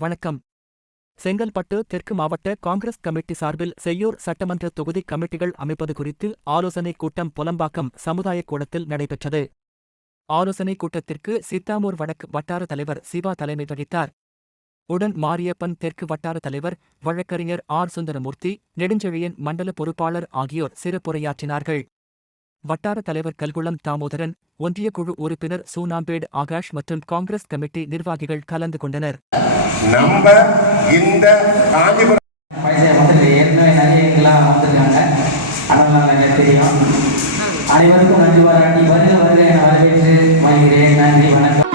வணக்கம். செங்கல்பட்டு தெற்கு மாவட்ட காங்கிரஸ் கமிட்டி சார்பில் செய்யூர் சட்டமன்ற தொகுதி கமிட்டிகள் அமைப்பது குறித்து ஆலோசனைக் கூட்டம் புலம்பாக்கம் சமுதாய கூடத்தில் நடைபெற்றது. ஆலோசனைக் கூட்டத்திற்கு சித்தாமூர் வடக்கு வட்டார தலைவர் சிவா தலைமை வகித்தார். உடன் மாரியப்பன் தெற்கு வட்டார தலைவர் வழக்கறிஞர் ஆர் சுந்தரமூர்த்தி நெடுஞ்செழியன் மண்டல பொறுப்பாளர் ஆகியோர் சிறப்புரையாற்றினார்கள். வட்டார தலைவர் கல்குளம் தாமோதரன் ஒன்றிய குழு உறுப்பினர் சூனாம்பேடு ஆகாஷ் மற்றும் காங்கிரஸ் கமிட்டி நிர்வாகிகள் கலந்து கொண்டனர். நம்ம இந்த காஞ்சிபுரம் நன்றி வணக்கம்.